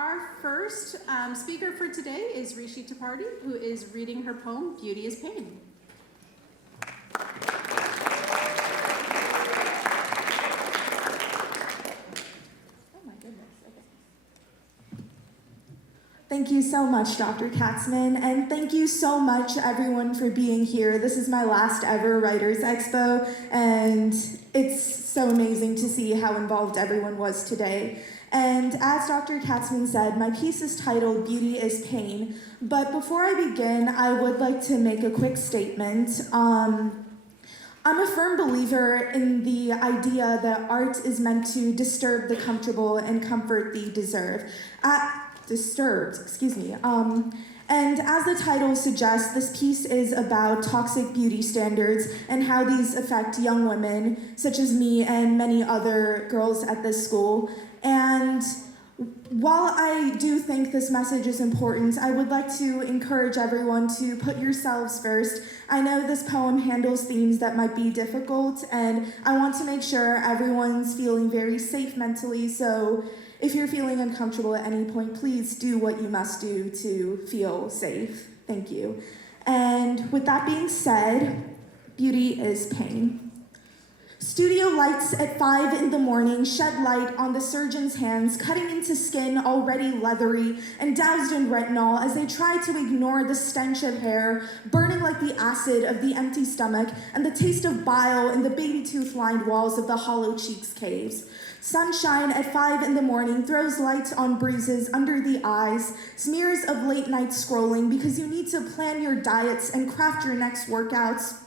Our first speaker for today is Rishi Tipparti, who is reading her poem, Beauty is Pain. Oh my goodness, okay. Thank you so much, Dr. Katzman, and thank you so much, everyone, for being here. This is my last ever Writers Expo, and it's so amazing to see how involved everyone was today. And as Dr. Katzman said, my piece is titled Beauty is Pain. But before I begin, I would like to make a quick statement. I'm a firm believer in the idea that art is meant to disturb the comfortable and comfort the disturbed. And as the title suggests, this piece is about toxic beauty standards and how these affect young women, such as me and many other girls at this school. And while I do think this message is important, I would like to encourage everyone to put yourselves first. I know this poem handles themes that might be difficult, and I want to make sure everyone's feeling very safe mentally, so if you're feeling uncomfortable at any point, please do what you must do to feel safe. Thank you. And with that being said, beauty is pain. Studio lights at 5 in the morning shed light on the surgeon's hands, cutting into skin already leathery and doused in retinol as they try to ignore the stench of hair, burning like the acid of the empty stomach and the taste of bile in the baby tooth-lined walls of the hollow cheeks caves. Sunshine at 5 in the morning throws light on bruises under the eyes, smears of late night scrolling because you need to plan your diets and craft your next workouts.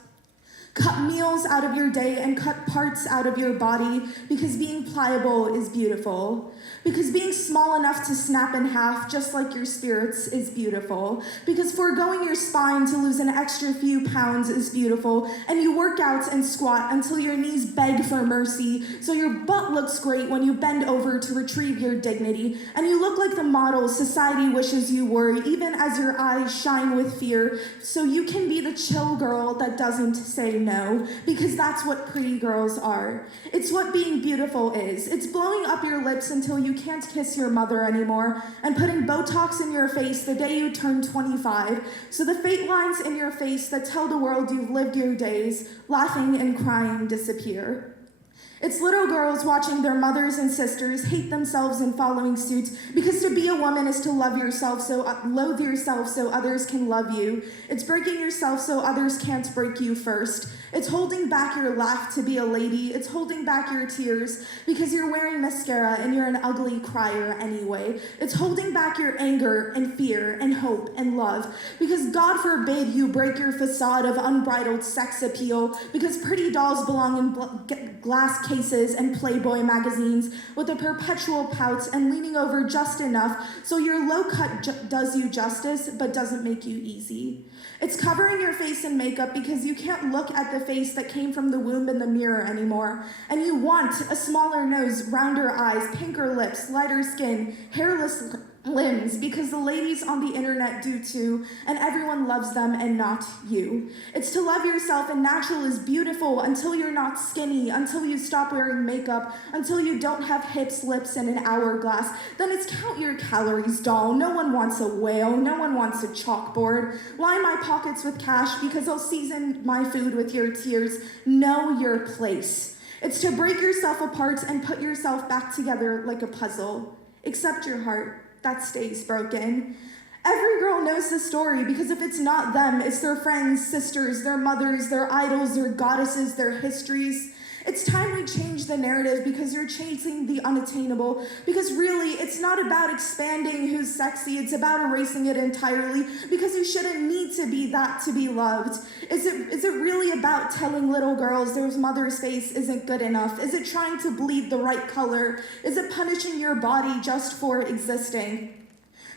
Cut meals out of your day and cut parts out of your body because being pliable is beautiful. Because being small enough to snap in half, just like your spirits, is beautiful. Because foregoing your spine to lose an extra few pounds is beautiful. And you work out and squat until your knees beg for mercy, so your butt looks great when you bend over to retrieve your dignity. And you look like the model society wishes you were, even as your eyes shine with fear, so you can be the chill girl that doesn't say no, because that's what pretty girls are. It's what being beautiful is. It's blowing up your lips until you can't kiss your mother anymore, and putting Botox in your face the day you turn 25, so the fate lines in your face that tell the world you've lived your days, laughing and crying, disappear. It's little girls watching their mothers and sisters hate themselves and following suit, because to be a woman is to loathe yourself so others can love you. It's breaking yourself so others can't break you first. It's holding back your laugh to be a lady. It's holding back your tears because you're wearing mascara and you're an ugly crier anyway. It's holding back your anger and fear and hope and love because God forbid you break your facade of unbridled sex appeal because pretty dolls belong in glass cases and Playboy magazines with a perpetual pout and leaning over just enough so your low cut does you justice but doesn't make you easy. It's covering your face in makeup because you can't look at the face that came from the womb in the mirror anymore. And you want a smaller nose, rounder eyes, pinker lips, lighter skin, hairless limbs because the ladies on the internet do too, and everyone loves them and not you. It's to love yourself, and natural is beautiful until you're not skinny, until you stop wearing makeup, until you don't have hips, lips, and an hourglass. Then it's count your calories, doll. No one wants a whale. No one wants a chalkboard. Line my pockets with cash because I'll season my food with your tears. Know your place. It's to break yourself apart and put yourself back together like a puzzle. Except your heart. That stays broken. Every girl knows the story because if it's not them, it's their friends, sisters, their mothers, their idols, their goddesses, their histories. It's time we change the narrative because you're chasing the unattainable. Because really, it's not about expanding who's sexy, it's about erasing it entirely because you shouldn't need to be that to be loved. Is it really about telling little girls their mother's face isn't good enough? Is it trying to bleed the right color? Is it punishing your body just for existing?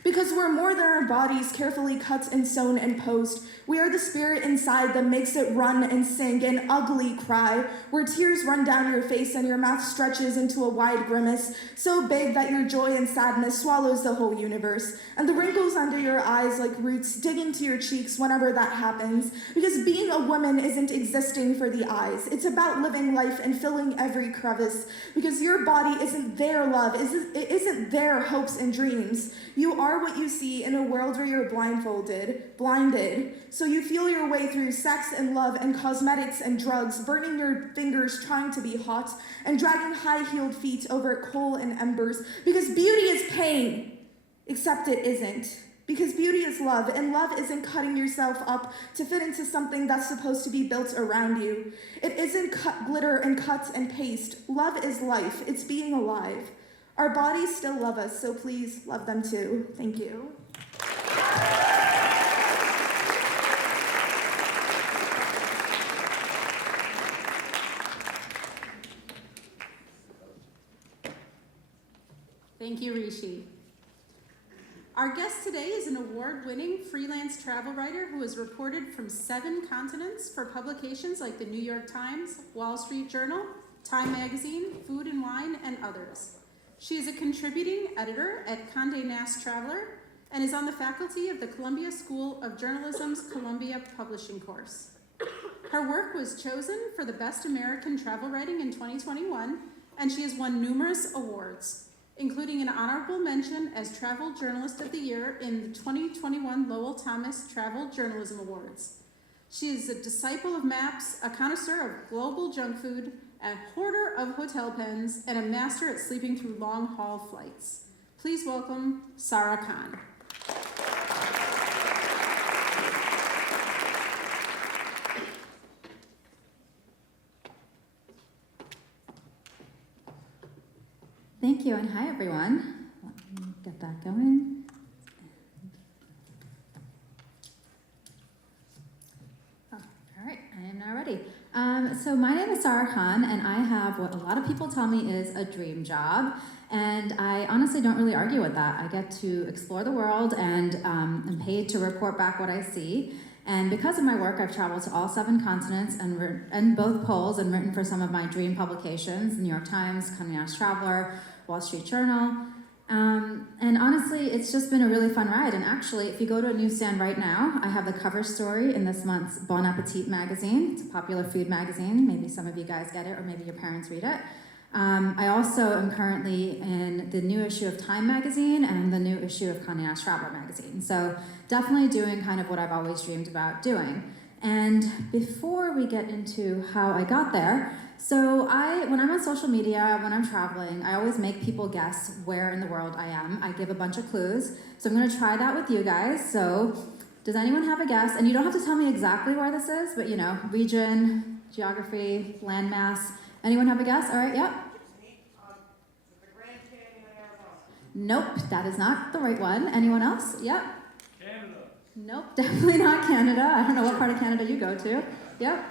Because we're more than our bodies carefully cut and sewn and posed. We are the spirit inside that makes it run and sing an ugly cry, where tears run down your face and your mouth stretches into a wide grimace, so big that your joy and sadness swallows the whole universe, and the wrinkles under your eyes like roots dig into your cheeks whenever that happens. Because being a woman isn't existing for the eyes. It's about living life and filling every crevice. Because your body isn't their love, it isn't their hopes and dreams. You are what you see in a world where you're blinded. So you feel your way through sex and love and cosmetics and drugs, burning your fingers trying to be hot, and dragging high-heeled feet over coal and embers. Because beauty is pain, except it isn't. Because beauty is love, and love isn't cutting yourself up to fit into something that's supposed to be built around you. It isn't glitter and cut and paste. Love is life. It's being alive. Our bodies still love us, so please love them too. Thank you. Thank you, Rishi. Our guest today is an award-winning freelance travel writer who has reported from 7 continents for publications like the New York Times, Wall Street Journal, Time Magazine, Food and Wine, and others. She is a contributing editor at Condé Nast Traveler and is on the faculty of the Columbia School of Journalism's Columbia Publishing course. Her work was chosen for the Best American Travel Writing in 2021, and she has won numerous awards, including an honorable mention as Travel Journalist of the Year in the 2021 Lowell Thomas Travel Journalism Awards. She is a disciple of maps, a connoisseur of global junk food, a hoarder of hotel pens, and a master at sleeping through long-haul flights. Please welcome Sarah Khan. Thank you, and hi everyone. Let me get that going. Oh, all right, I am now ready. So my name is Sarah Khan, and I have what a lot of people tell me is a dream job, and I honestly don't really argue with that. I get to explore the world and am paid to report back what I see. And because of my work, I've traveled to all 7 continents and both poles and written for some of my dream publications, New York Times, Condé Nast Traveler, Wall Street Journal. And honestly, it's just been a really fun ride. And actually, if you go to a newsstand right now, I have the cover story in this month's Bon Appetit magazine. It's a popular food magazine. Maybe some of you guys get it, or maybe your parents read it. I also am currently in the new issue of Time magazine and the new issue of Condé Nast Traveler magazine. So definitely doing kind of what I've always dreamed about doing. And before we get into how I got there, so when I'm on social media, when I'm traveling, I always make people guess where in the world I am. I give a bunch of clues. So I'm going to try that with you guys. So does anyone have a guess? And you don't have to tell me exactly where this is, but region, geography, landmass. Anyone have a guess? All right, yep. Nope, that is not the right one. Anyone else? Yep. Canada. Nope, definitely not Canada. I don't know what part of Canada you go to. Yep.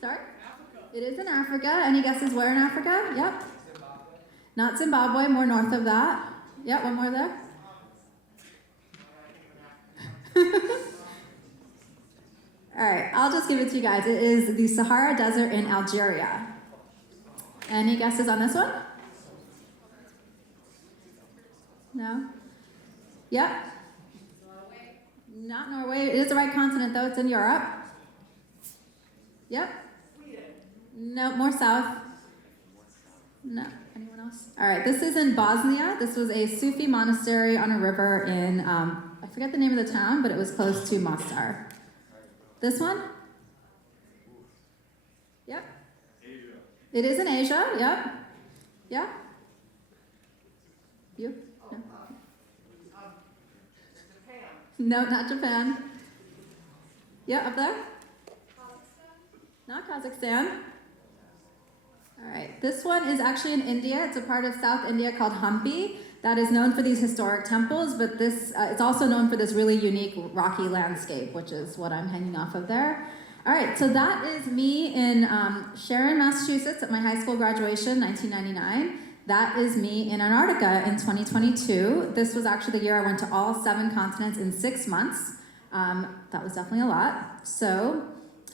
Sorry? Africa. It is in Africa. Any guesses where in Africa? Yep. Zimbabwe. Not Zimbabwe, more north of that. Yep, one more there. All right, I'll just give it to you guys. It is the Sahara Desert in Algeria. Any guesses on this one? No? Yep. Norway. Not Norway. It is the right continent, though. It's in Europe. Yep. Sweden. No, more south. No. Anyone else? All right, this is in Bosnia. This was a Sufi monastery on a river in, I forget the name of the town, but it was close to Mostar. This one? Yep. Asia. It is in Asia. Yep. Yeah. You? No. Japan. No, not Japan. Yeah, up there? Not Kazakhstan. All right, this one is actually in India. It's a part of South India called Hampi that is known for these historic temples, but it's also known for this really unique rocky landscape, which is what I'm hanging off of there. All right, so that is me in Sharon, Massachusetts at my high school graduation, 1999. That is me in Antarctica in 2022. This was actually the year I went to all 7 continents in 6 months. That was definitely a lot. So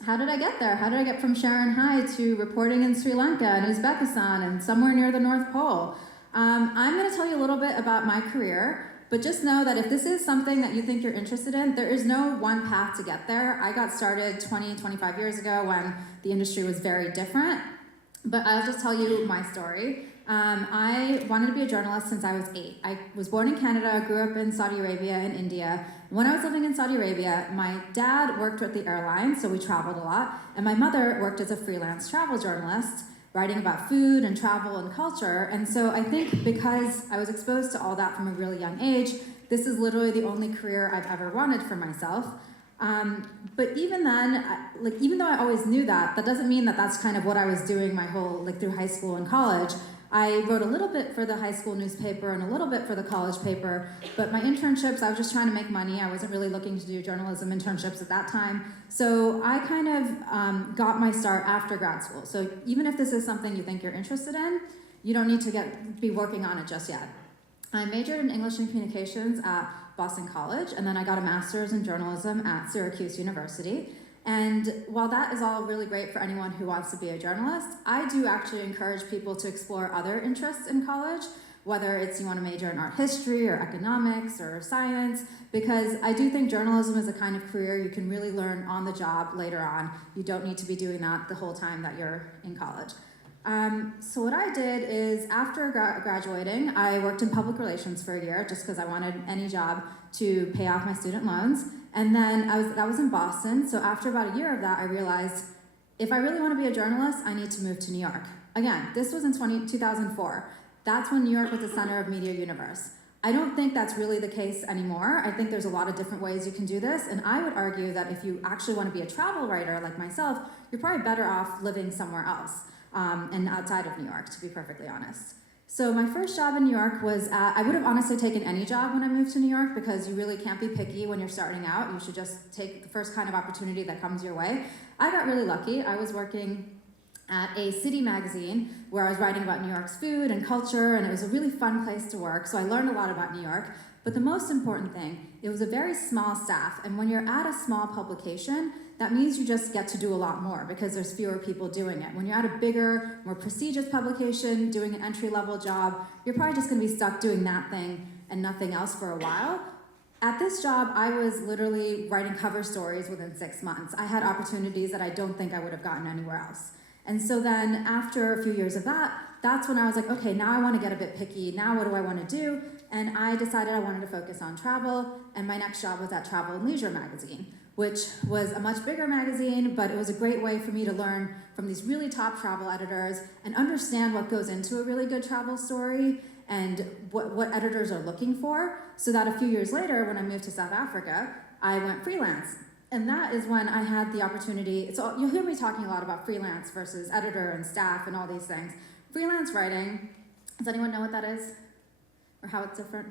how did I get there? How did I get from Sharon High to reporting in Sri Lanka and Uzbekistan and somewhere near the North Pole? I'm going to tell you a little bit about my career, but just know that if this is something that you think you're interested in, there is no one path to get there. I got started 25 years ago when the industry was very different, but I'll just tell you my story. I wanted to be a journalist since I was 8. I was born in Canada, grew up in Saudi Arabia and India. When I was living in Saudi Arabia, my dad worked at the airline, so we traveled a lot, and my mother worked as a freelance travel journalist, writing about food and travel and culture. And so I think because I was exposed to all that from a really young age, this is literally the only career I've ever wanted for myself. But even then, even though I always knew that, that doesn't mean that that's kind of what I was doing my whole, through high school and college. I wrote a little bit for the high school newspaper and a little bit for the college paper, but my internships, I was just trying to make money. I wasn't really looking to do journalism internships at that time. So I kind of got my start after grad school. So even if this is something you think you're interested in, you don't need to be working on it just yet. I majored in English and Communications at Boston College, and then I got a master's in journalism at Syracuse University. And while that is all really great for anyone who wants to be a journalist, I do actually encourage people to explore other interests in college, whether it's you want to major in art history or economics or science, because I do think journalism is a kind of career you can really learn on the job later on. You don't need to be doing that the whole time that you're in college. So what I did is after graduating, I worked in public relations for a year just because I wanted any job to pay off my student loans. And then that was in Boston. So after about a year of that, I realized if I really want to be a journalist, I need to move to New York. Again, this was in 2004. That's when New York was the center of Media Universe. I don't think that's really the case anymore. I think there's a lot of different ways you can do this. And I would argue that if you actually want to be a travel writer like myself, you're probably better off living somewhere else and outside of New York, to be perfectly honest. So my first job in New York was I would have honestly taken any job when I moved to New York because you really can't be picky when you're starting out. You should just take the first kind of opportunity that comes your way. I got really lucky. I was working at a city magazine where I was writing about New York's food and culture, and it was a really fun place to work, so I learned a lot about New York. But the most important thing, it was a very small staff, and when you're at a small publication, that means you just get to do a lot more because there's fewer people doing it. When you're at a bigger, more prestigious publication, doing an entry-level job, you're probably just gonna be stuck doing that thing and nothing else for a while. At this job, I was literally writing cover stories within 6 months. I had opportunities that I don't think I would have gotten anywhere else. And so then after a few years of that, that's when I was like, okay, now I want to get a bit picky. Now what do I want to do? And I decided I wanted to focus on travel, and my next job was at Travel and Leisure magazine, which was a much bigger magazine, but it was a great way for me to learn from these really top travel editors and understand what goes into a really good travel story and what editors are looking for, so that a few years later, when I moved to South Africa, I went freelance. And that is when I had the opportunity, so you'll hear me talking a lot about freelance versus editor and staff and all these things. Freelance writing, does anyone know what that is? Or how it's different?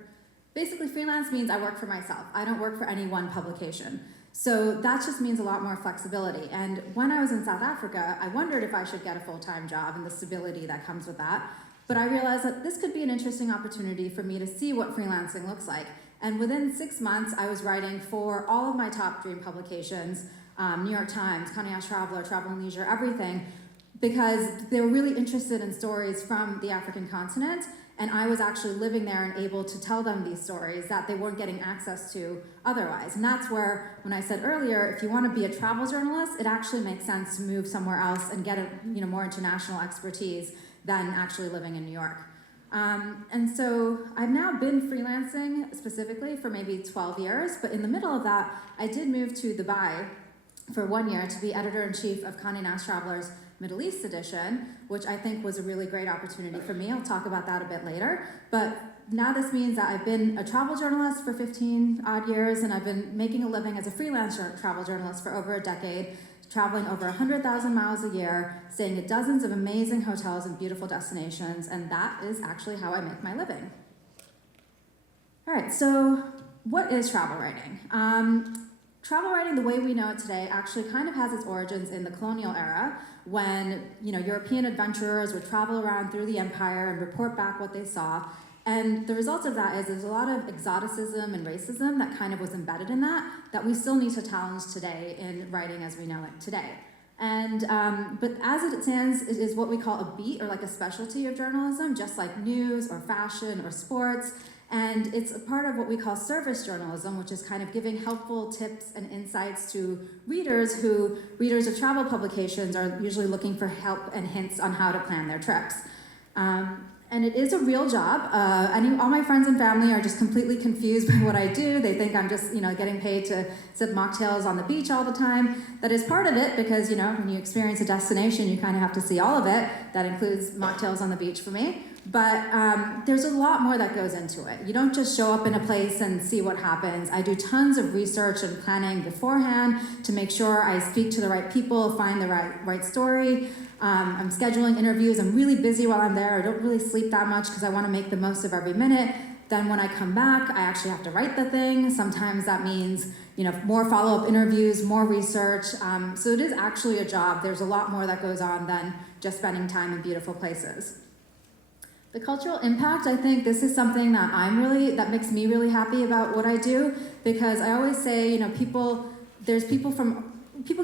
Basically, freelance means I work for myself. I don't work for any one publication. So that just means a lot more flexibility. And when I was in South Africa, I wondered if I should get a full-time job and the stability that comes with that. But I realized that this could be an interesting opportunity for me to see what freelancing looks like. And within 6 months, I was writing for all of my top dream publications, New York Times, Conde Nast Traveler, Travel and Leisure, everything, because they were really interested in stories from the African continent, and I was actually living there and able to tell them these stories that they weren't getting access to otherwise. And that's where, when I said earlier, if you want to be a travel journalist, it actually makes sense to move somewhere else and get a more international expertise than actually living in New York. And so I've now been freelancing specifically for maybe 12 years, but in the middle of that, I did move to Dubai for 1 year to be editor-in-chief of Conde Nast Traveler's Middle East edition, which I think was a really great opportunity for me. I'll talk about that a bit later. But now this means that I've been a travel journalist for 15 odd years, and I've been making a living as a freelance travel journalist for over a decade, traveling over 100,000 miles a year, staying at dozens of amazing hotels and beautiful destinations, and that is actually how I make my living. All right, so what is travel writing? travel writing, the way we know it today, actually kind of has its origins in the colonial era, when European adventurers would travel around through the empire and report back what they saw. And the result of that is there's a lot of exoticism and racism that kind of was embedded in that we still need to challenge today in writing as we know it today. And but as it stands, it is what we call a beat, or like a specialty of journalism, just like news or fashion or sports. And it's a part of what we call service journalism, which is kind of giving helpful tips and insights to readers of travel publications are usually looking for help and hints on how to plan their trips. And it is a real job. All my friends and family are just completely confused by what I do. They think I'm just, getting paid to sip mocktails on the beach all the time. That is part of it because, when you experience a destination, you kind of have to see all of it. That includes mocktails on the beach for me. But there's a lot more that goes into it. You don't just show up in a place and see what happens. I do tons of research and planning beforehand to make sure I speak to the right people, find the right story. I'm scheduling interviews. I'm really busy while I'm there. I don't really sleep that much because I want to make the most of every minute. Then when I come back, I actually have to write the thing. Sometimes that means, more follow-up interviews, more research. So it is actually a job. There's a lot more that goes on than just spending time in beautiful places. The cultural impact, I think this is something that makes me really happy about what I do, because I always say, people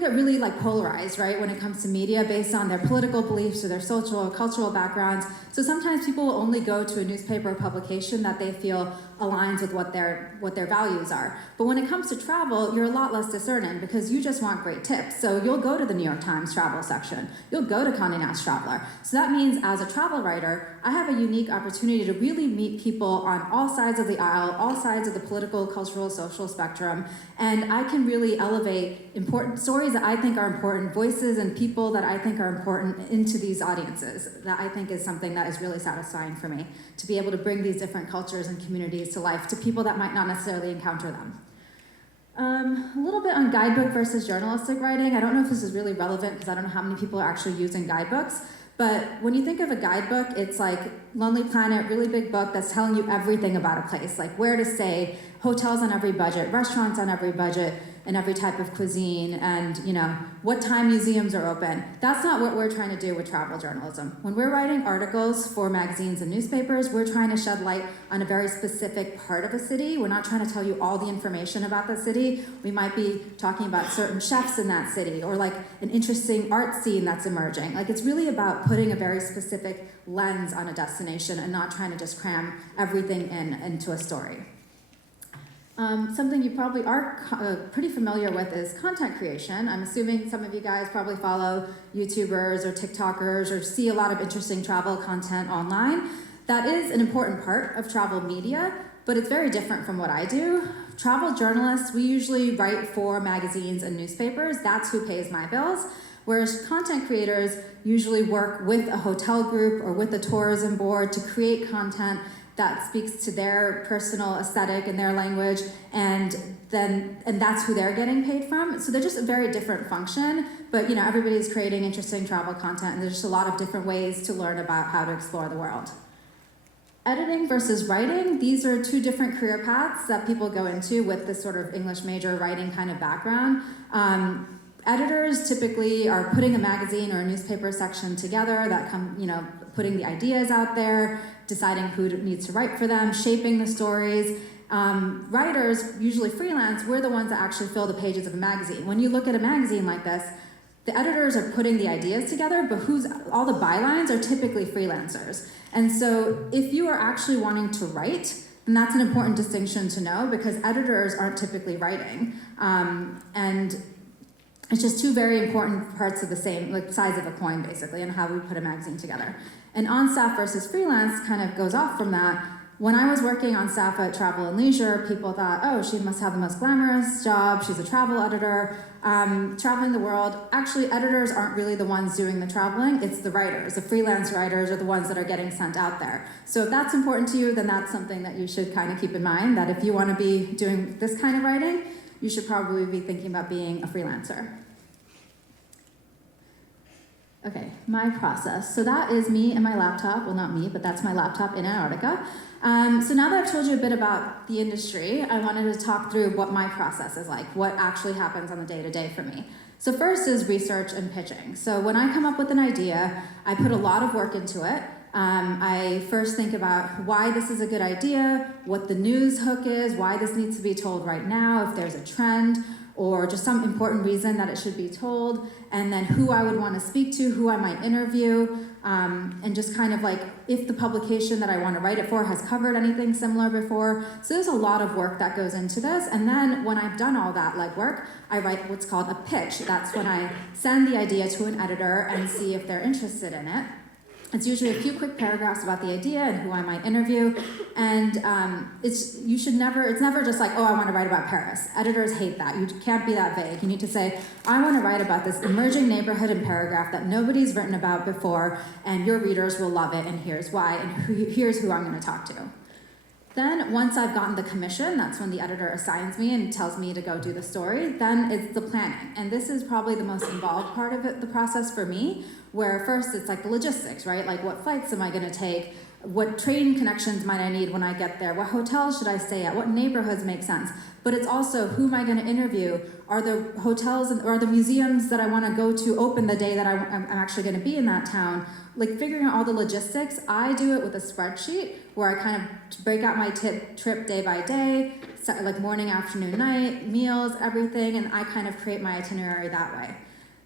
get really polarized, right, when it comes to media based on their political beliefs or their social or cultural backgrounds. So sometimes people will only go to a newspaper or publication that they feel aligns with what their values are. But when it comes to travel, you're a lot less discerning because you just want great tips. So you'll go to the New York Times travel section. You'll go to Condé Nast Traveler. So that means as a travel writer, I have a unique opportunity to really meet people on all sides of the aisle, all sides of the political, cultural, social spectrum, and I can really elevate important stories that I think are important, voices and people that I think are important into these audiences. That I think is something that is really satisfying for me, to be able to bring these different cultures and communities to life to people that might not necessarily encounter them. A little bit on guidebook versus journalistic writing. I don't know if this is really relevant because I don't know how many people are actually using guidebooks, but when you think of a guidebook, it's like Lonely Planet, really big book that's telling you everything about a place, like where to stay, hotels on every budget, restaurants on every budget, and every type of cuisine, and what time museums are open. That's not what we're trying to do with travel journalism. When we're writing articles for magazines and newspapers, we're trying to shed light on a very specific part of a city. We're not trying to tell you all the information about the city. We might be talking about certain chefs in that city, or like an interesting art scene that's emerging. Like, it's really about putting a very specific lens on a destination and not trying to just cram everything into a story. Something you probably are pretty familiar with is content creation. I'm assuming some of you guys probably follow YouTubers or TikTokers or see a lot of interesting travel content online. That is an important part of travel media, but it's very different from what I do. Travel journalists, we usually write for magazines and newspapers. That's who pays my bills. Whereas content creators usually work with a hotel group or with a tourism board to create content that speaks to their personal aesthetic and their language, and that's who they're getting paid from. So they're just a very different function, but everybody's creating interesting travel content, and there's just a lot of different ways to learn about how to explore the world. Editing versus writing, these are two different career paths that people go into with this sort of English major writing kind of background. Editors typically are putting a magazine or a newspaper section together that putting the ideas out there, deciding who needs to write for them, shaping the stories. Writers, usually freelance, we're the ones that actually fill the pages of a magazine. When you look at a magazine like this, the editors are putting the ideas together, but all the bylines are typically freelancers. And so if you are actually wanting to write, then that's an important distinction to know, because editors aren't typically writing. And it's just two very important parts of the same, size of a coin, basically, and how we put a magazine together. And on-staff versus freelance kind of goes off from that. When I was working on staff at Travel and Leisure, people thought, oh, she must have the most glamorous job, she's a travel editor, traveling the world. Actually, editors aren't really the ones doing the traveling, it's the writers. The freelance writers are the ones that are getting sent out there. So if that's important to you, then that's something that you should kind of keep in mind, that if you want to be doing this kind of writing, you should probably be thinking about being a freelancer. Okay, my process. So that is me and my laptop. Well, not me, but that's my laptop in Antarctica. So now that I've told you a bit about the industry, I wanted to talk through what my process is like, what actually happens on the day-to-day for me. So first is research and pitching. So when I come up with an idea, I put a lot of work into it. I first think about why this is a good idea, what the news hook is, why this needs to be told right now, if there's a trend, or just some important reason that it should be told, and then who I would want to speak to, who I might interview, and just kind of like if the publication that I want to write it for has covered anything similar before. So there's a lot of work that goes into this, and then when I've done all that legwork, I write what's called a pitch. That's when I send the idea to an editor and see if they're interested in it. It's usually a few quick paragraphs about the idea and who I might interview, and it's never just like, oh, I want to write about Paris. Editors hate that. You can't be that vague. You need to say, I want to write about this emerging neighborhood in Paragraph that nobody's written about before, and your readers will love it, and here's why, and here's who I'm going to talk to. Then once I've gotten the commission, that's when the editor assigns me and tells me to go do the story, then it's the planning. And this is probably the most involved part of it, the process for me, where first it's like the logistics, right? Like what flights am I gonna take? What train connections might I need when I get there? What hotels should I stay at? What neighborhoods make sense? But it's also who am I gonna interview? Are the hotels or the museums that I wanna go to open the day that I'm actually gonna be in that town? Like figuring out all the logistics, I do it with a spreadsheet where I kind of break out my trip day by day, like morning, afternoon, night, meals, everything, and I kind of create my itinerary that way.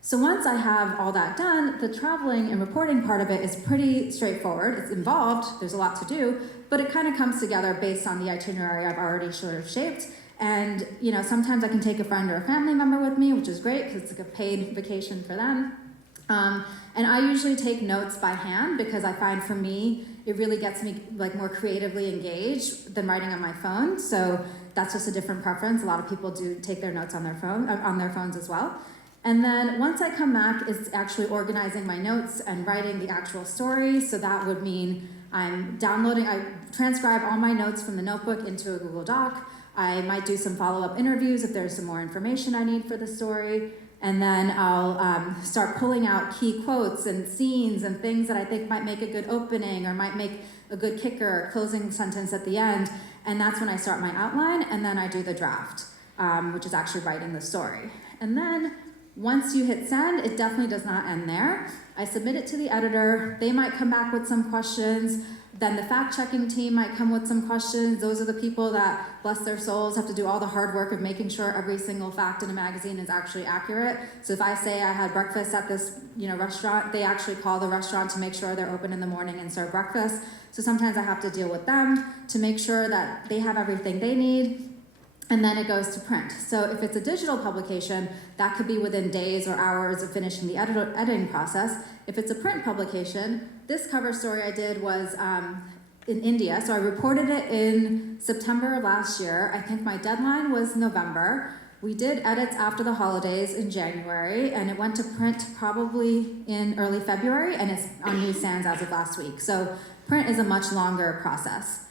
So once I have all that done, the traveling and reporting part of it is pretty straightforward. It's involved, there's a lot to do, but it kind of comes together based on the itinerary I've already sort of shaped. And sometimes I can take a friend or a family member with me, which is great because it's like a paid vacation for them. And I usually take notes by hand because I find for me, it really gets me like more creatively engaged than writing on my phone. So that's just a different preference. A lot of people do take their notes on their phones as well. And then once I come back, it's actually organizing my notes and writing the actual story. So that would mean I transcribe all my notes from the notebook into a Google Doc. I might do some follow-up interviews if there's some more information I need for the story. And then I'll start pulling out key quotes and scenes and things that I think might make a good opening or might make a good kicker, or closing sentence at the end. And that's when I start my outline, and then I do the draft, which is actually writing the story. And then once you hit send, it definitely does not end there. I submit it to the editor. They might come back with some questions. Then the fact-checking team might come with some questions. Those are the people that, bless their souls, have to do all the hard work of making sure every single fact in a magazine is actually accurate. So if I say I had breakfast at this restaurant, they actually call the restaurant to make sure they're open in the morning and serve breakfast. So sometimes I have to deal with them to make sure that they have everything they need. And then it goes to print. So if it's a digital publication, that could be within days or hours of finishing the editing process. If it's a print publication, this cover story I did was in India. So I reported it in September of last year. I think my deadline was November. We did edits after the holidays in January, and it went to print probably in early February, and it's on newsstands as of last week. So print is a much longer process.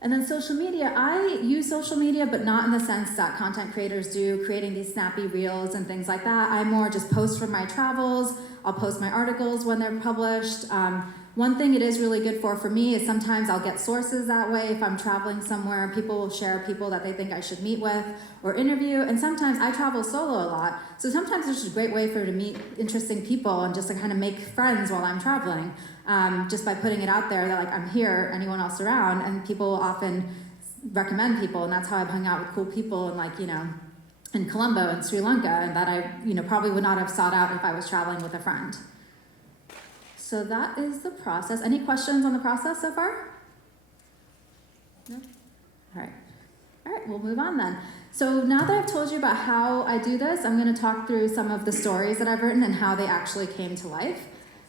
And then social media, I use social media, but not in the sense that content creators do, creating these snappy reels and things like that. I more just post from my travels. I'll post my articles when they're published. One thing it is really good for me is sometimes I'll get sources that way. If I'm traveling somewhere, people will share people that they think I should meet with or interview. And sometimes I travel solo a lot. So sometimes it's just a great way for me to meet interesting people and just to kind of make friends while I'm traveling. Just by putting it out there that like I'm here, anyone else around, and people will often recommend people, and that's how I've hung out with cool people in Colombo and Sri Lanka, and that I probably would not have sought out if I was traveling with a friend. So that is the process. Any questions on the process so far? No? All right, we'll move on then. So now that I've told you about how I do this, I'm going to talk through some of the stories that I've written and how they actually came to life.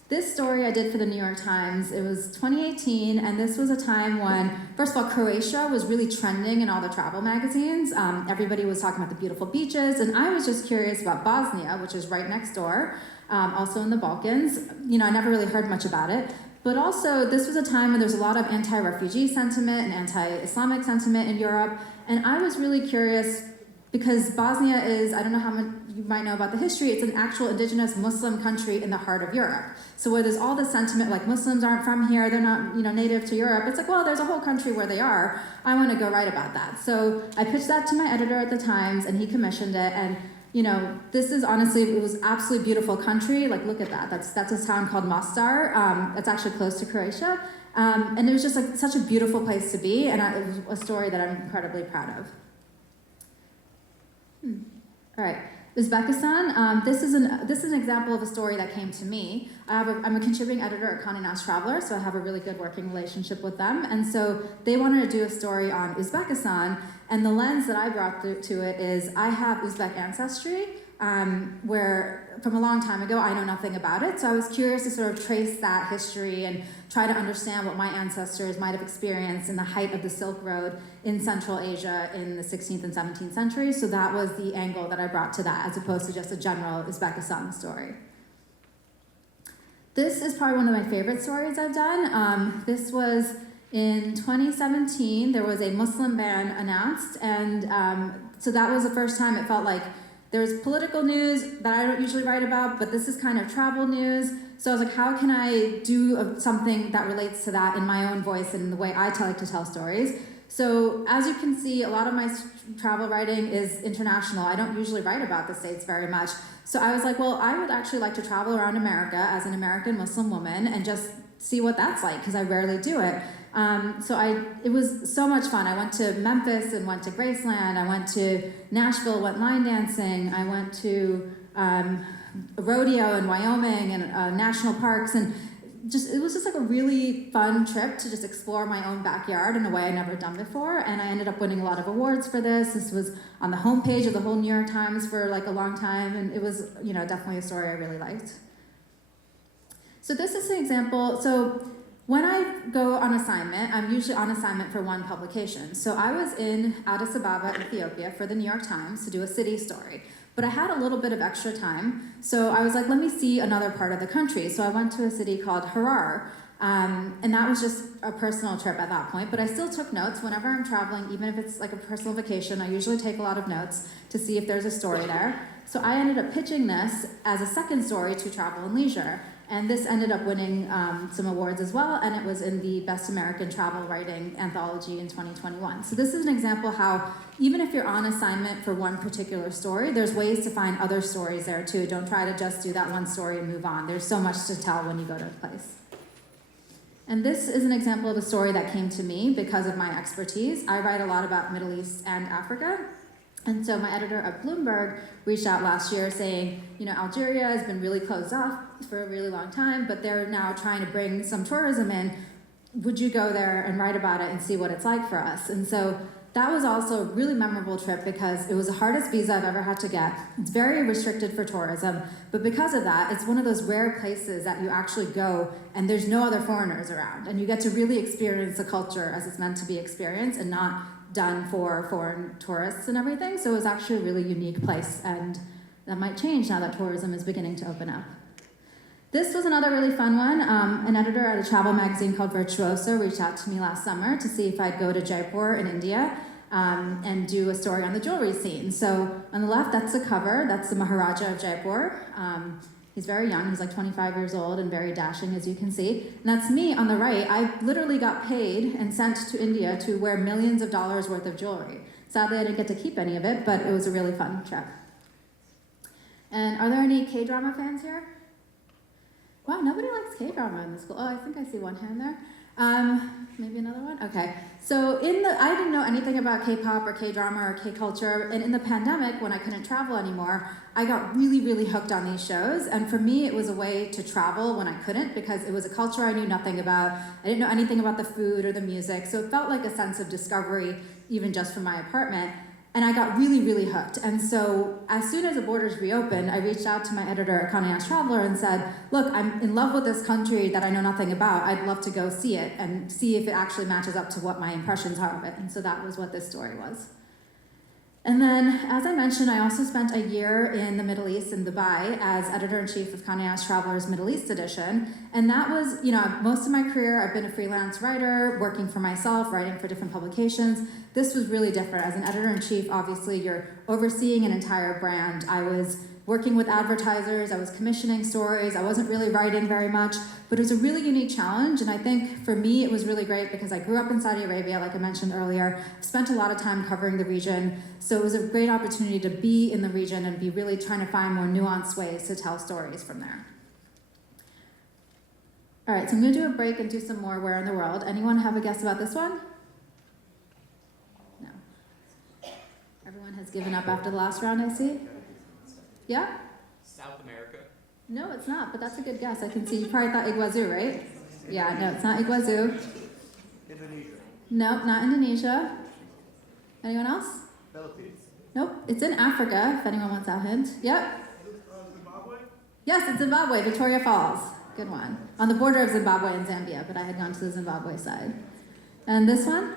This story I did for the New York Times. It was 2018, and this was a time when, first of all, Croatia was really trending in all the travel magazines. Everybody was talking about the beautiful beaches, and I was just curious about Bosnia, which is right next door, also in the Balkans. I never really heard much about it. But also, this was a time when there's a lot of anti-refugee sentiment and anti-Islamic sentiment in Europe, and I was really curious because Bosnia is, I don't know how you might know about the history, it's an actual indigenous Muslim country in the heart of Europe. So where there's all this sentiment like Muslims aren't from here, they're not, native to Europe, it's like, well, there's a whole country where they are. I want to go write about that. So I pitched that to my editor at the Times, and he commissioned it. And this is honestly, it was absolutely beautiful country. Like, look at that. That's a town called Mostar. It's actually close to Croatia. And it was just like such a beautiful place to be, and it was a story that I'm incredibly proud of. All right, Uzbekistan. This is an example of a story that came to me. I'm a contributing editor at Condé Nast Traveler, so I have a really good working relationship with them. And so they wanted to do a story on Uzbekistan, and the lens that I brought to it is I have Uzbek ancestry, where from a long time ago I know nothing about it. So I was curious to sort of trace that history and try to understand what my ancestors might have experienced in the height of the Silk Road in Central Asia in the 16th and 17th century. So that was the angle that I brought to that, as opposed to just a general Uzbekistan story. This is probably one of my favorite stories I've done. This was in 2017. There was a Muslim ban announced, and so that was the first time it felt like there was political news that I don't usually write about, but this is kind of travel news. So I was like, how can I do something that relates to that in my own voice and the way I like to tell stories? So as you can see, a lot of my travel writing is international. I don't usually write about the States very much. So I was like, well, I would actually like to travel around America as an American Muslim woman and just see what that's like, because I rarely do it. It was so much fun. I went to Memphis and went to Graceland. I went to Nashville, went line dancing. I went to a rodeo in Wyoming and national parks, and it was just like a really fun trip to just explore my own backyard in a way I'd never done before. And I ended up winning a lot of awards for this. This was on the homepage of the whole New York Times for like a long time, and it was definitely a story I really liked. So this is an example. So when I go on assignment, I'm usually on assignment for one publication. So I was in Addis Ababa, Ethiopia for the New York Times to do a city story. But I had a little bit of extra time, so I was like, let me see another part of the country. So I went to a city called Harar, and that was just a personal trip at that point. But I still took notes whenever I'm traveling, even if it's like a personal vacation. I usually take a lot of notes to see if there's a story there. So I ended up pitching this as a second story to Travel and Leisure. And this ended up winning some awards as well, and it was in the Best American Travel Writing Anthology in 2021. So this is an example how, even if you're on assignment for one particular story, there's ways to find other stories there too. Don't try to just do that one story and move on. There's so much to tell when you go to a place. And this is an example of a story that came to me because of my expertise. I write a lot about Middle East and Africa. And so my editor at Bloomberg reached out last year saying, Algeria has been really closed off for a really long time, but they're now trying to bring some tourism in. Would you go there and write about it and see what it's like for us? And so that was also a really memorable trip because it was the hardest visa I've ever had to get. It's very restricted for tourism, but because of that, it's one of those rare places that you actually go and there's no other foreigners around, and you get to really experience the culture as it's meant to be experienced and not done for foreign tourists and everything. So it was actually a really unique place, and that might change now that tourism is beginning to open up. This was another really fun one. An editor at a travel magazine called Virtuoso reached out to me last summer to see if I'd go to Jaipur in India and do a story on the jewelry scene. So on the left, that's the cover. That's the Maharaja of Jaipur. He's very young. He's like 25 years old and very dashing, as you can see. And that's me on the right. I literally got paid and sent to India to wear millions of dollars worth of jewelry. Sadly, I didn't get to keep any of it, but it was a really fun trip. And are there any K-drama fans here? Wow, nobody likes K-drama in the school. Oh, I think I see one hand there. Maybe another one? Okay. So I didn't know anything about K-pop or K-drama or K-culture, and in the pandemic, when I couldn't travel anymore, I got really, really hooked on these shows, and for me, it was a way to travel when I couldn't, because it was a culture I knew nothing about. I didn't know anything about the food or the music, so it felt like a sense of discovery, even just from my apartment. And I got really, really hooked. And so as soon as the borders reopened, I reached out to my editor at Condé Nast Traveler and said, look, I'm in love with this country that I know nothing about. I'd love to go see it and see if it actually matches up to what my impressions are of it. And so that was what this story was. And then, as I mentioned, I also spent a year in the Middle East in Dubai as editor-in-chief of Condé Nast Traveler's Middle East edition. And that was, most of my career, I've been a freelance writer, working for myself, writing for different publications. This was really different. As an editor-in-chief, obviously, you're overseeing an entire brand. I was working with advertisers, I was commissioning stories, I wasn't really writing very much, but it was a really unique challenge, and I think for me it was really great because I grew up in Saudi Arabia, like I mentioned earlier, spent a lot of time covering the region, so it was a great opportunity to be in the region and be really trying to find more nuanced ways to tell stories from there. All right, so I'm gonna do a break and do some more Where in the World. Anyone have a guess about this one? No. Everyone has given up after the last round, I see. Yeah? South America. No, it's not, but that's a good guess. I can see you probably thought Iguazu, right? Yeah, no, it's not Iguazu. Indonesia. Nope, not Indonesia. Anyone else? Philippines. Nope, it's in Africa, if anyone wants that hint. Yep. Zimbabwe? Yes, it's Zimbabwe, Victoria Falls. Good one. On the border of Zimbabwe and Zambia, but I had gone to the Zimbabwe side. And this one?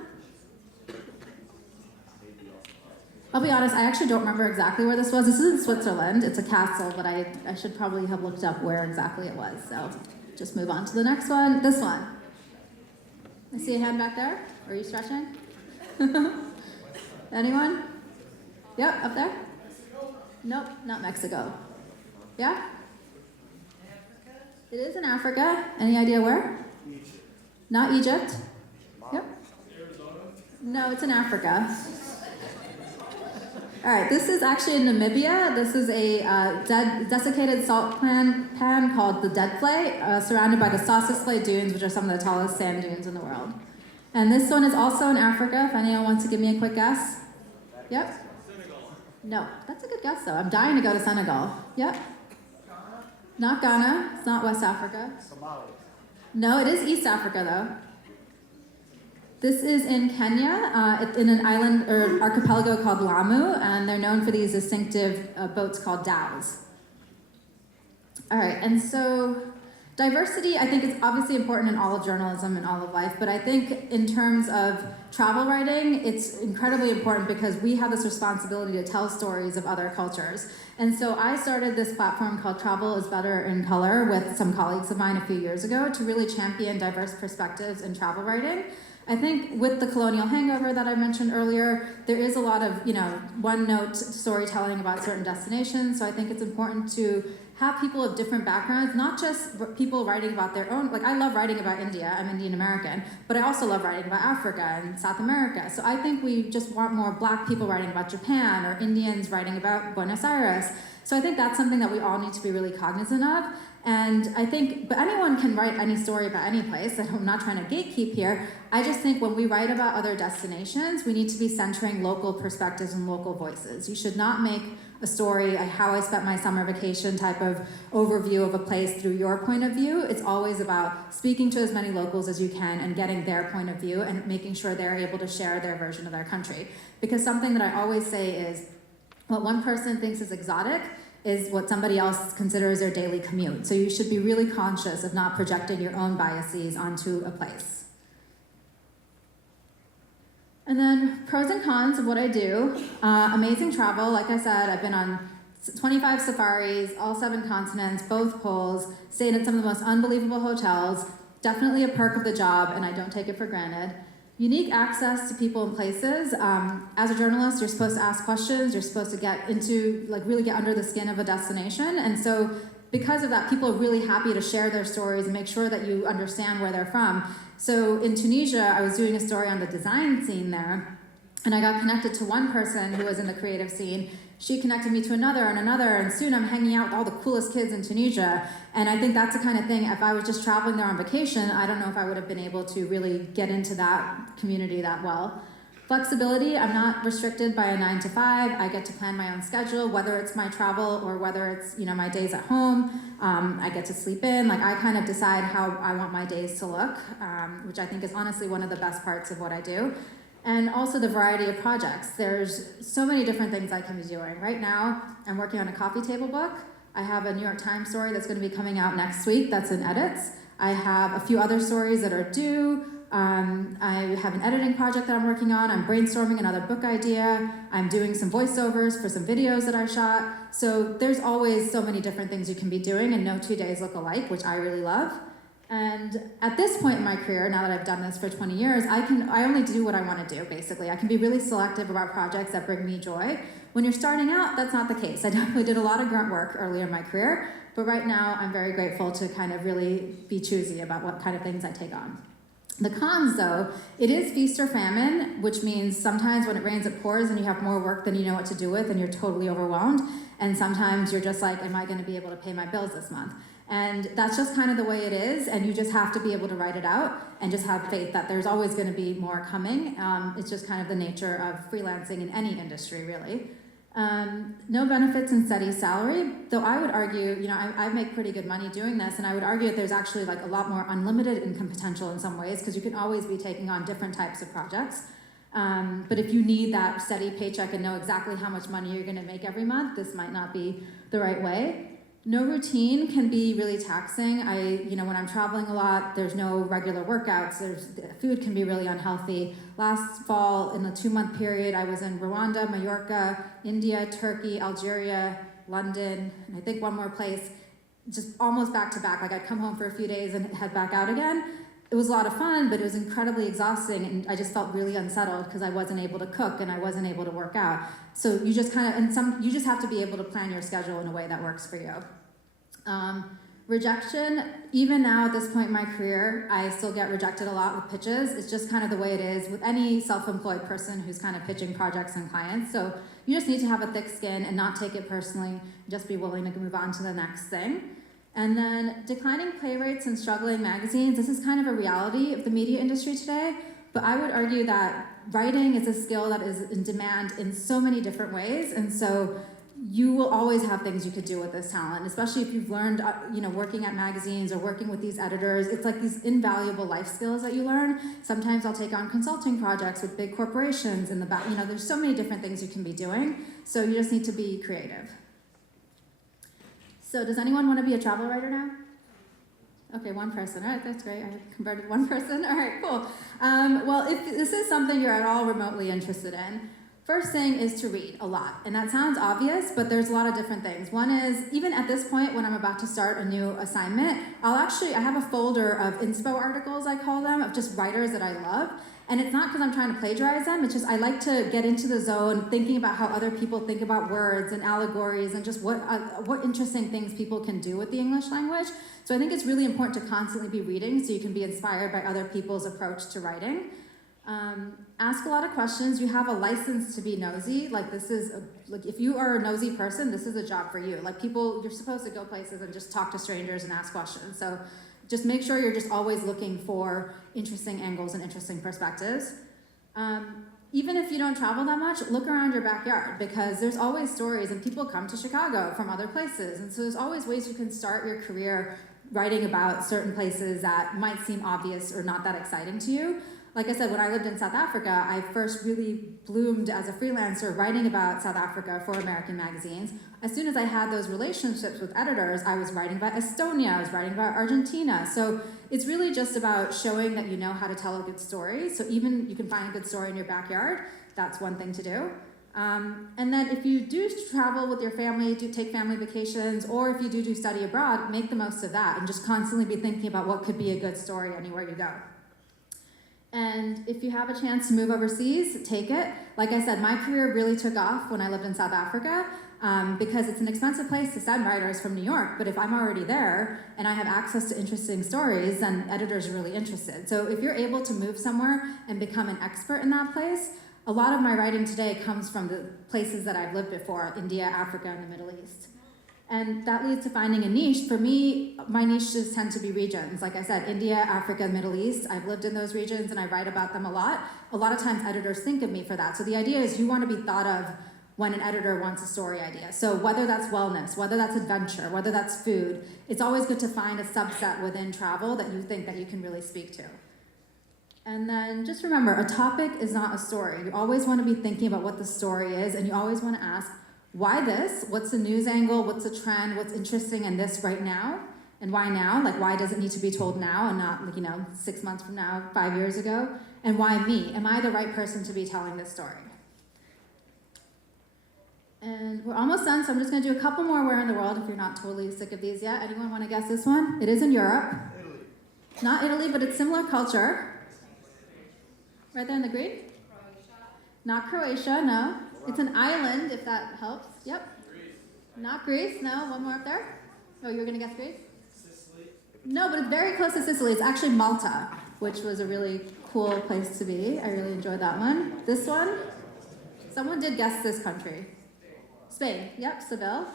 I'll be honest, I actually don't remember exactly where this was. This is in Switzerland. It's a castle, but I should probably have looked up where exactly it was. So just move on to the next one. This one. I see a hand back there. Are you stretching? Anyone? Yep, up there? Nope, not Mexico. Yeah? It is in Africa. Any idea where? Egypt. Not Egypt. Yep. No, it's in Africa. All right, this is actually in Namibia. This is a desiccated salt pan called the Dead Flay, surrounded by the Sossusvlei Dunes, which are some of the tallest sand dunes in the world. And this one is also in Africa, if anyone wants to give me a quick guess. Yep? Senegal. No, that's a good guess, though. I'm dying to go to Senegal. Yep? Not Ghana. It's not West Africa. Somalia. No, it is East Africa, though. This is in Kenya, in an island or archipelago called Lamu, and they're known for these distinctive boats called dhows. All right, and so diversity, I think, is obviously important in all of journalism and all of life, but I think in terms of travel writing, it's incredibly important because we have this responsibility to tell stories of other cultures. And so I started this platform called Travel is Better in Color with some colleagues of mine a few years ago to really champion diverse perspectives in travel writing. I think with the colonial hangover that I mentioned earlier, there is a lot of, one-note storytelling about certain destinations. So I think it's important to have people of different backgrounds, not just people writing about their own. Like, I love writing about India. I'm Indian American, but I also love writing about Africa and South America. So I think we just want more Black people writing about Japan or Indians writing about Buenos Aires. So I think that's something that we all need to be really cognizant of. And I think, but anyone can write any story about any place. I'm not trying to gatekeep here. I just think when we write about other destinations, we need to be centering local perspectives and local voices. You should not make a story, a how I spent my summer vacation type of overview of a place through your point of view. It's always about speaking to as many locals as you can and getting their point of view and making sure they're able to share their version of their country. Because something that I always say is, what one person thinks is exotic is what somebody else considers their daily commute. So you should be really conscious of not projecting your own biases onto a place. And then pros and cons of what I do. Amazing travel, like I said, I've been on 25 safaris, all 7 continents, both poles, stayed at some of the most unbelievable hotels, definitely a perk of the job, and I don't take it for granted. Unique access to people and places. As a journalist, you're supposed to ask questions, you're supposed to get into, really get under the skin of a destination, and so because of that, people are really happy to share their stories and make sure that you understand where they're from. So in Tunisia, I was doing a story on the design scene there, and I got connected to one person who was in the creative scene. She connected me to another and another, and soon I'm hanging out with all the coolest kids in Tunisia. And I think that's the kind of thing, if I was just traveling there on vacation, I don't know if I would have been able to really get into that community that well. Flexibility, I'm not restricted by a 9 to 5. I get to plan my own schedule, whether it's my travel or whether it's my days at home. I get to sleep in. I kind of decide how I want my days to look, which I think is honestly one of the best parts of what I do. And also the variety of projects. There's so many different things I can be doing. Right now, I'm working on a coffee table book. I have a New York Times story that's going to be coming out next week that's in edits. I have a few other stories that are due. I have an editing project that I'm working on. I'm brainstorming another book idea. I'm doing some voiceovers for some videos that I shot. So there's always so many different things you can be doing, and no 2 days look alike, which I really love. And at this point in my career, now that I've done this for 20 years, I only do what I want to do, basically. I can be really selective about projects that bring me joy. When you're starting out, that's not the case. I definitely did a lot of grunt work earlier in my career, but right now I'm very grateful to kind of really be choosy about what kind of things I take on. The cons, though, it is feast or famine, which means sometimes when it rains, it pours and you have more work than you know what to do with and you're totally overwhelmed. And sometimes you're just like, am I going to be able to pay my bills this month? And that's just kind of the way it is, and you just have to be able to write it out and just have faith that there's always going to be more coming. It's just kind of the nature of freelancing in any industry, really. No benefits and steady salary, though I would argue, I make pretty good money doing this, and I would argue that there's actually like a lot more unlimited income potential in some ways, because you can always be taking on different types of projects. But if you need that steady paycheck and know exactly how much money you're going to make every month, this might not be the right way. No routine can be really taxing. When I'm traveling a lot, there's no regular workouts. Food can be really unhealthy. Last fall, in a 2-month period, I was in Rwanda, Mallorca, India, Turkey, Algeria, London, and I think one more place, just almost back to back. Like I'd come home for a few days and head back out again. It was a lot of fun, but it was incredibly exhausting, and I just felt really unsettled because I wasn't able to cook and I wasn't able to work out. So you just you just have to be able to plan your schedule in a way that works for you. Rejection, even now at this point in my career, I still get rejected a lot with pitches. It's just kind of the way it is with any self-employed person who's kind of pitching projects and clients. So you just need to have a thick skin and not take it personally, just be willing to move on to the next thing. And then declining pay rates and struggling magazines, this is kind of a reality of the media industry today, but I would argue that writing is a skill that is in demand in so many different ways, and so you will always have things you could do with this talent, especially if you've learned, working at magazines or working with these editors. It's like these invaluable life skills that you learn. Sometimes I'll take on consulting projects with big corporations in the back. There's so many different things you can be doing, so you just need to be creative. So does anyone want to be a travel writer now? Okay, one person. All right, that's great. I converted one person. All right, cool. Well, if this is something you're at all remotely interested in, first thing is to read a lot. And that sounds obvious, but there's a lot of different things. One is, even at this point when I'm about to start a new assignment, I have a folder of inspo articles, I call them, of just writers that I love. And it's not because I'm trying to plagiarize them, it's just I like to get into the zone thinking about how other people think about words and allegories and just what interesting things people can do with the English language. So I think it's really important to constantly be reading so you can be inspired by other people's approach to writing. Ask a lot of questions. You have a license to be nosy. If you are a nosy person, this is a job for you. You're supposed to go places and just talk to strangers and ask questions. So just make sure you're just always looking for interesting angles and interesting perspectives. Even if you don't travel that much, look around your backyard, because there's always stories, and people come to Chicago from other places. And so there's always ways you can start your career writing about certain places that might seem obvious or not that exciting to you. Like I said, when I lived in South Africa, I first really bloomed as a freelancer writing about South Africa for American magazines. As soon as I had those relationships with editors, I was writing about Estonia, I was writing about Argentina. So it's really just about showing that you know how to tell a good story. So even you can find a good story in your backyard, that's one thing to do. And then if you do travel with your family, do take family vacations, or if you do study abroad, make the most of that and just constantly be thinking about what could be a good story anywhere you go. And if you have a chance to move overseas, take it. Like I said, my career really took off when I lived in South Africa, because it's an expensive place to send writers from New York, but if I'm already there and I have access to interesting stories, then editors are really interested. So if you're able to move somewhere and become an expert in that place, a lot of my writing today comes from the places that I've lived before, India, Africa, and the Middle East. And that leads to finding a niche. For me, my niches tend to be regions. Like I said, India, Africa, Middle East. I've lived in those regions and I write about them a lot. A lot of times editors think of me for that. So the idea is you want to be thought of when an editor wants a story idea. So whether that's wellness, whether that's adventure, whether that's food, it's always good to find a subset within travel that you think that you can really speak to. And then just remember, a topic is not a story. You always want to be thinking about what the story is, and you always want to ask, why this? What's the news angle? What's the trend? What's interesting in this right now? And why now? Like, why does it need to be told now and not, like, 6 months from now, 5 years ago? And why me? Am I the right person to be telling this story? And we're almost done, so I'm just going to do a couple more where in the world if you're not totally sick of these yet. Anyone want to guess this one? It is in Europe. Italy. Not Italy, but it's similar culture. Right there in the green? Not Croatia, no. It's an island, if that helps. Yep. Not Greece, no. One more up there. Oh, you were going to guess Greece? Sicily. No, but it's very close to Sicily. It's actually Malta, which was a really cool place to be. I really enjoyed that one. This one? Someone did guess this country. Spain. Yep, Seville.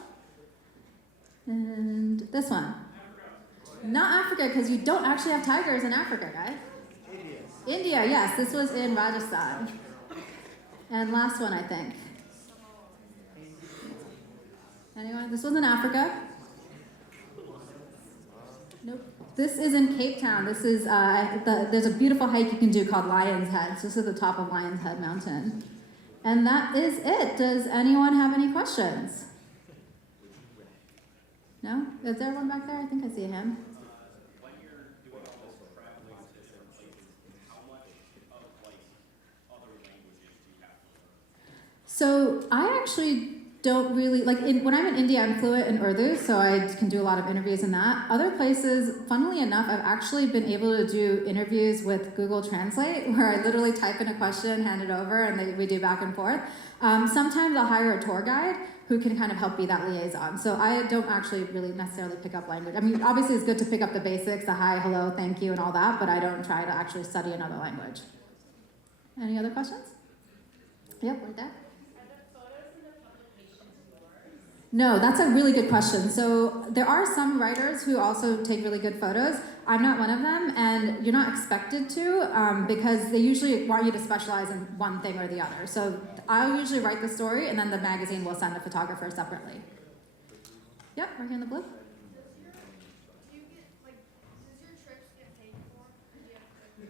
And this one. Not Africa, because you don't actually have tigers in Africa, guys. India. India, yes. This was in Rajasthan. And last one, I think. Anyone? This was in Africa. Nope. This is in Cape Town. This is, there's a beautiful hike you can do called Lion's Head. So this is the top of Lion's Head Mountain. And that is it. Does anyone have any questions? No? Is there one back there? I think I see a hand. When you're doing all this traveling to different places, how much of other languages do you have to learn? So I actually don't really, when I'm in India, I'm fluent in Urdu, so I can do a lot of interviews in that. Other places, funnily enough, I've actually been able to do interviews with Google Translate, where I literally type in a question, hand it over, and we do back and forth. Sometimes I'll hire a tour guide who can kind of help be that liaison. So I don't actually really necessarily pick up language. I mean, obviously it's good to pick up the basics, the hi, hello, thank you, and all that, but I don't try to actually study another language. Any other questions? Yep, right there. No, that's a really good question. So there are some writers who also take really good photos. I'm not one of them, and you're not expected to because they usually want you to specialize in one thing or the other. So I'll usually write the story, and then the magazine will send a photographer separately. Yep, right here in the blue.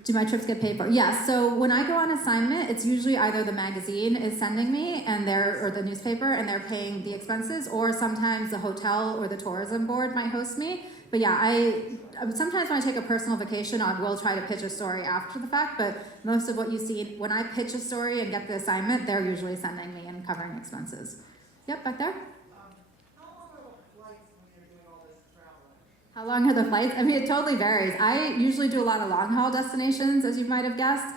Do my trips get paid for? Yes. So when I go on assignment, it's usually either the magazine is sending me or the newspaper, and they're paying the expenses, or sometimes the hotel or the tourism board might host me. But yeah, sometimes when I take a personal vacation, I will try to pitch a story after the fact, but most of what you see, when I pitch a story and get the assignment, they're usually sending me and covering expenses. Yep, back there. How long are the flights? I mean, it totally varies. I usually do a lot of long-haul destinations, as you might have guessed,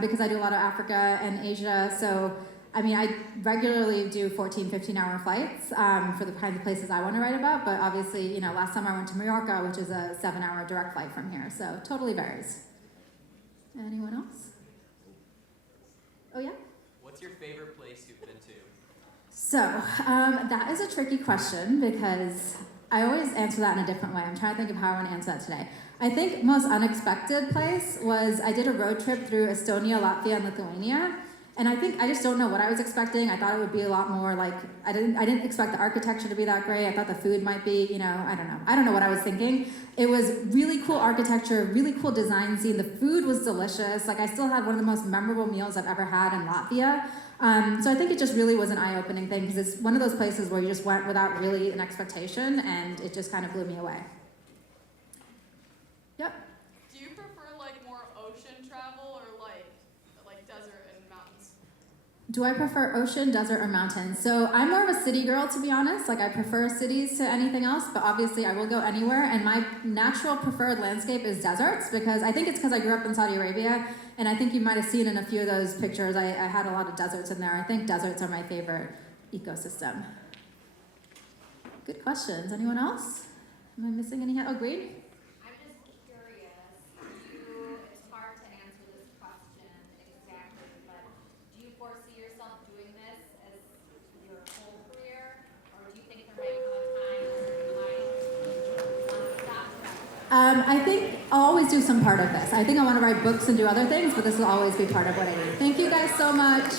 because I do a lot of Africa and Asia. So, I mean, I regularly do 14, 15-hour flights for the kinds of places I want to write about. But obviously, last summer I went to Mallorca, which is a 7-hour direct flight from here. So, totally varies. Anyone else? Oh, yeah? What's your favorite place you've been to? So, that is a tricky question because I always answer that in a different way. I'm trying to think of how I want to answer that today. I think most unexpected place was I did a road trip through Estonia, Latvia, and Lithuania. And I think I just don't know what I was expecting. I thought it would be a lot more like, I didn't expect the architecture to be that great. I thought the food might be, I don't know. I don't know what I was thinking. It was really cool architecture, really cool design scene. The food was delicious. I still had one of the most memorable meals I've ever had in Latvia. So I think it just really was an eye-opening thing because it's one of those places where you just went without really an expectation and it just kind of blew me away. Yep. Do you prefer more ocean travel or like desert and mountains? Do I prefer ocean, desert, or mountains? So I'm more of a city girl, to be honest. I prefer cities to anything else, but obviously I will go anywhere. And my natural preferred landscape is deserts because I think it's because I grew up in Saudi Arabia. And I think you might have seen in a few of those pictures, I had a lot of deserts in there. I think deserts are my favorite ecosystem. Good questions. Anyone else? Am I missing any? Oh, green? I'm just curious. It's hard to answer this question exactly, but do you foresee yourself doing this as your whole career, or do you think there might come a time where you might want to stop that? I think I'll always do some part of this. I think I want to write books and do other things, but this will always be part of what I do. Thank you guys so much.